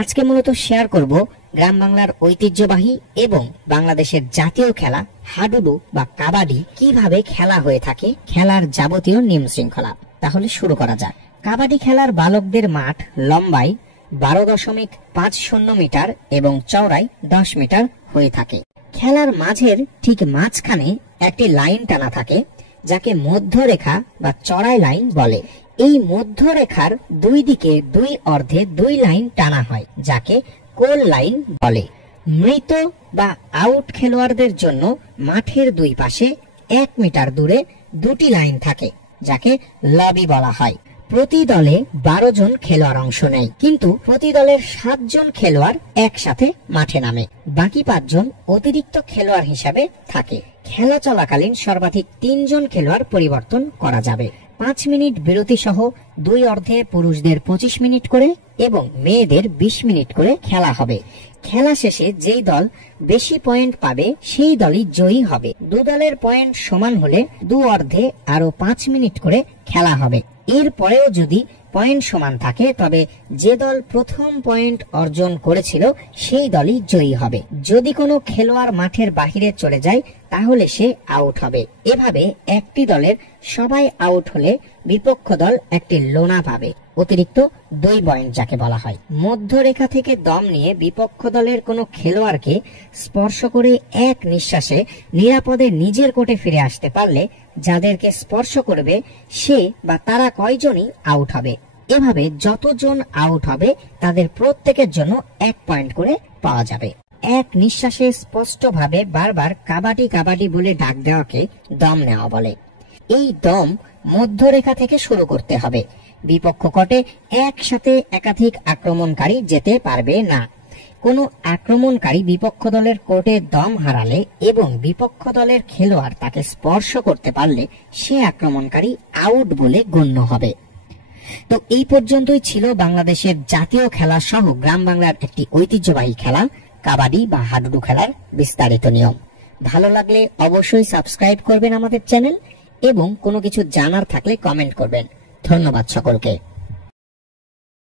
আজকে মূলত শেয়ার করব গ্রাম বাংলার ঐতিহ্যবাহী এবং বাংলাদেশের জাতীয় খেলা হাডুডু বা কাবাডি কিভাবে খেলা হয়ে থাকে, খেলার যাবতীয় নিয়ম শৃঙ্খলা। তাহলে শুরু করা যাক। কাবাডি খেলার বালকদের মাঠ লম্বায় 12.50 মিটার এবং চওড়ায় 10 মিটার হয়ে থাকে। খেলার মাঝের ঠিক মাঝখানে একটি লাইন টানা থাকে, যাকে মধ্যরেখা বা চড়াই লাইন বলে। এই মধ্যরেখার দুই দিকে দুই অর্ধে দুই লাইন টানা হয়, যাকে কোল লাইন বলে। মৃত বা আউট খেলোয়াড়দের জন্য মাঠের দুই পাশে 1 মিটার দূরে দুটি লাইন থাকে, যাকে লবি বলা হয়। প্রতি দলে 12 জন খেলোয়াড় অংশ নেয়, কিন্তু প্রতি দলের 7 জন খেলোয়াড় একসাথে মাঠে নামে। বাকি 5 জন অতিরিক্ত খেলোয়াড় হিসাবে থাকে। খেলা চলাকালীন সর্বাধিক 3 জন খেলোয়াড় পরিবর্তন করা যাবে। 5 মিনিট বিরতি সহ দুই অর্ধে পুরুষদের 25 মিনিট করে এবং মেয়েদের 20 মিনিট করে খেলা হবে। খেলা শেষে যেই দল বেশি পয়েন্ট পাবে সেই দলই জয়ী হবে। দু দলের পয়েন্ট সমান হলে দু অর্ধে আরো 5 মিনিট করে খেলা হবে। এর পরেও যদি পয়েন্ট সমান থাকে তবে যে দল প্রথম পয়েন্ট অর্জন করেছিল সেই দলই জয়ী হবে। যদি কোনো খেলোয়াড় মাঠের বাহিরে চলে যায় তাহলে সে আউট হবে। এভাবে একটি দলের সবাই আউট হলে বিপক্ষ দল একটি লোনা পাবে, অতিরিক্ত 2 পয়েন্ট যাকে বলা হয়। মধ্যরেখা থেকে দম নিয়ে বিপক্ষ দলের কোনো খেলোয়াড়কে স্পর্শ করে এক নিঃশ্বাসে নিরাপদে নিজের কোর্টে ফিরে আসতে পারলে যাদেরকে স্পর্শ করবে সে বা তারা কয়জনই আউট হবে। এভাবে যতজন আউট হবে তাদের প্রত্যেকের জন্য 1 পয়েন্ট করে পাওয়া যাবে। এক নিঃশ্বাসে স্পষ্টভাবে বারবার কাবাডি কাবাডি বলে ডাক দেওয়াকে দম নেওয়া বলে। এই দম মধ্যরেখা থেকে শুরু করতে হবে। বিপক্ষ কোর্টে একসাথে একাধিক আক্রমণকারী যেতে পারবে না। কোনো আক্রমণকারী বিপক্ষ দলের কোর্টে দম হারালে এবং বিপক্ষ দলের খেলোয়াড় তাকে স্পর্শ করতে পারলে সে আক্রমণকারী আউট বলে গণ্য হবে। তো এই পর্যন্তই ছিল বাংলাদেশের জাতীয় খেলা সহ গ্রাম বাংলার একটি ঐতিহ্যবাহী খেলা কাবাডি বা হাডুডু খেলার বিস্তারিত নিয়ম। ভালো লাগলে অবশ্যই সাবস্ক্রাইব করবেন আমাদের চ্যানেল এবং কোনো কিছু জানার থাকলে কমেন্ট করবেন। ধন্যবাদ সকলকে।